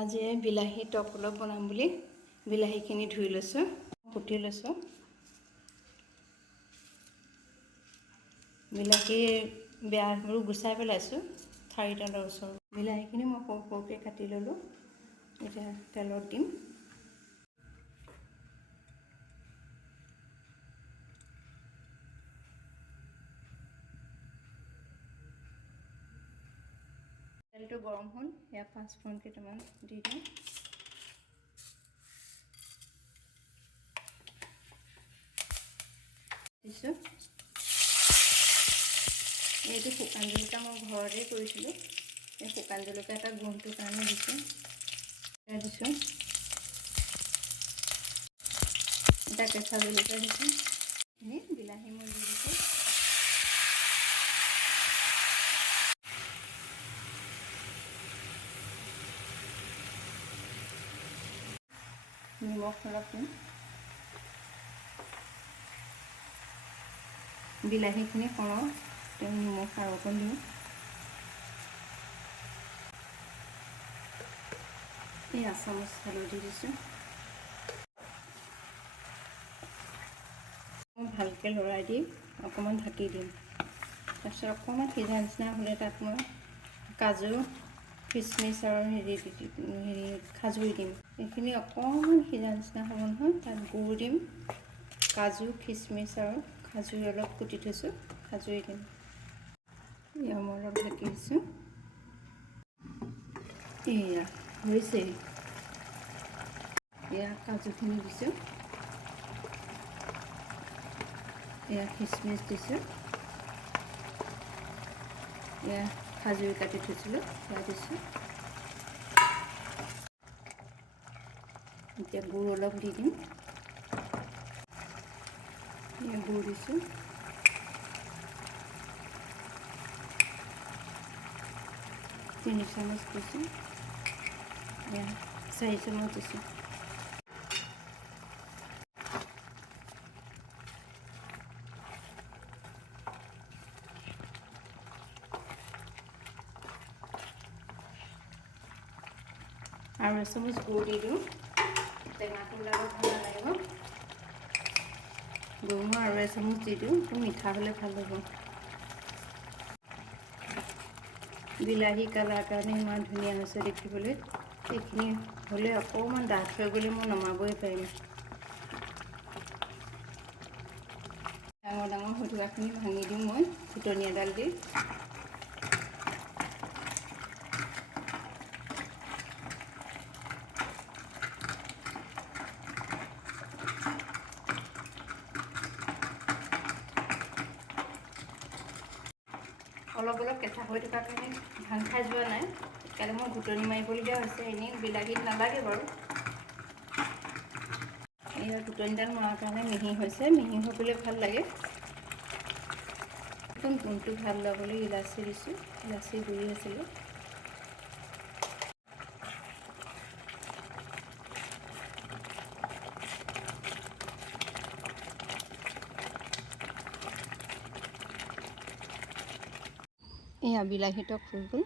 আজি বিলাহী টক অলপ বনাম বুলি বিলাহীখিনি ধুই লৈছোঁ, কুটি লৈছোঁ। বিলাহী বেয়াবোৰ গুচাই পেলাইছোঁ ঠাৰিডালৰ ওচৰত। বিলাহীখিনি মই সৰু সৰুকৈ কাটি ল'লোঁ। এতিয়া তেলত দিম। তেলটো গৰম হ'ল, ইয়াত পাঁচফোৰণ কেইটামান দি দিওঁ। দিছোঁ। এইটো শুকান জলকীয়া মই ঘৰতে কৰিছিলোঁ। এই শুকান জলকীয়া এটা গোন্ধটোৰ কাৰণে দিছোঁ। দিছোঁ এটা কেঁচা জলকীয়া দিছোঁ। বিলাহী মই দি দিছোঁ। নিমখ অলপ দিম। বিলাহীখিনি সৰহ তেওঁ নিমখ আৰু অকণ দিওঁ। এই আচামচ হালধি দিছোঁ। ভালকৈ লৰাই দি অকণমান ঢাকি দিম। তাৰপিছত অকণমান সিজা নিচিনা হ'লে তাত মই কাজু খিচমিচ আৰু খাজুৰি দিম। এইখিনি অকণমান সিজা নিচিনা হ'ব নহয়, তাত গুড় দিম। কাজু খিচমিচ আৰু খাজুৰি অলপ কুটি থৈছোঁ, খাজুৰি দিম। এয়া মই অলপ ঢাকি দিছোঁ। এয়া হৈছে। এয়া কাজুখিনি দিছোঁ। এয়া খিচমিচ দিছোঁ। এয়া খাজুৰি কাটি থৈছিলোঁ, সেয়া দিছোঁ। এতিয়া গুড় অলপ দি দিম। এয়া গুড় দিছোঁ। 3 চামুচ দিছোঁ। এয়া 4 চামুচ দিছোঁ। আৰু এচামুচ গুড় দি দিওঁ। টেঙাটো লগত ভাল লাগিব। গুড় মই আৰু এচামুচ দি দিওঁ, মিঠা হ'লে ভাল হ'ব। বিলাহী কালাৰ কাৰণে ইমান ধুনীয়া হৈছে দেখিবলৈ। এইখিনি হ'লে অকণমান ডাঠ হৈ গ'লে মই নমাবই পাৰিম। ডাঙৰ ডাঙৰ হৈ থকাখিনি ভাঙি দিওঁ মই ফুটনি এডাল দি। অলপ অলপ কেঁচা হৈ থকা কাৰণে ভাং খাই যোৱা নাই, সেইকাৰণে মই ঘুটনি মাৰিবলগীয়া হৈছে। এনেই বিলাহীত নালাগে বাৰু। এই ঘুটনিডাল মৰাৰ কাৰণে মিহি হৈছে। মিহি হৈ গ'লে ভাল লাগে। গোন্ধটো ভাল ল'বলৈ ইলাচি দিছোঁ, ইলাচি গুড়ি আছিলে। এয়া বিলাহী টক হৈ গ'ল।